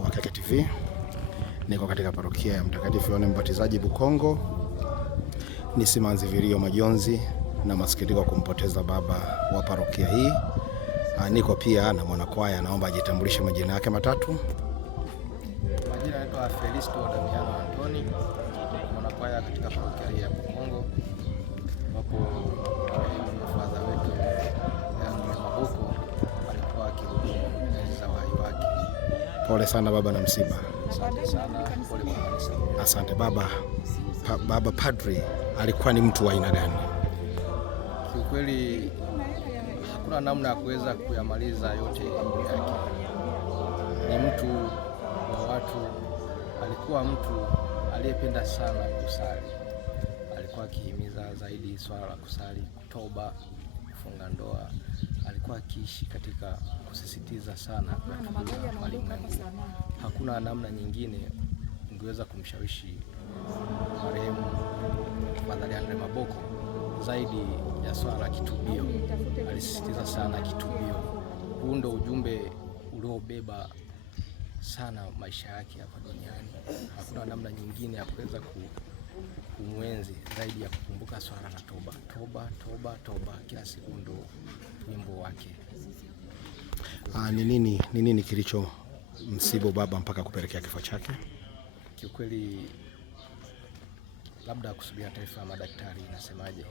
wa Keke TV. Niko katika parokia ya Mtakatifu Yohane Mbatizaji Bukongo. Ni simanzi vilio, majonzi na masikitiko kumpoteza baba wa parokia hii. Niko pia na mwanakwaya, naomba ajitambulishe majina yake matatu. Majina yanaitwa Felisto Damiano Antoni, mwanakwaya katika parokia hii ya Bukongo, ambapo father wetu Andre Maboko alikuwa akihudumu za uhai wake. Pole sana baba na msiba. Asante sana, pole kwa kanisa. Asante baba. Baba padri alikuwa ni mtu wa aina gani? Kiukweli hakuna namna ya kuweza kuyamaliza yote yake. Ni mtu wa watu, alikuwa mtu aliyependa sana kusali. Alikuwa akihimiza zaidi swala la kusali, toba, kufunga ndoa. Alikuwa akiishi katika kusisitiza sana kwa malimwengu. Hakuna namna nyingine ungeweza kumshawishi marehemu Padre Andre Maboko zaidi ya swala la kitubio. Alisisitiza sana kitubio. Huu ndio ujumbe uliobeba sana maisha yake hapa duniani. Hakuna namna nyingine ya kuweza kumwenzi zaidi ya kukumbuka swala la toba. Toba, toba, toba, kila siku ndo wimbo wake. Ni nini kilicho msibu baba mpaka kupelekea kifo chake? Kiukweli labda kusubiria taarifa ya madaktari inasemaje,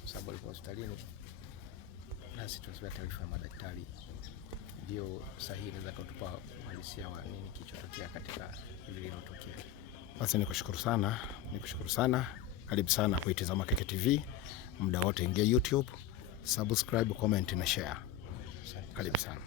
kwa sababu alikuwa hospitalini, nasi tunasubiri taarifa ya madaktari ndio sahihi za kutupa uhalisia wa nini kilichotokea katika hili lililotokea. Basi nikushukuru sana. Karibu sana kuitazama Keke TV. Muda wote ingia YouTube, subscribe, comment na share. Karibu sana.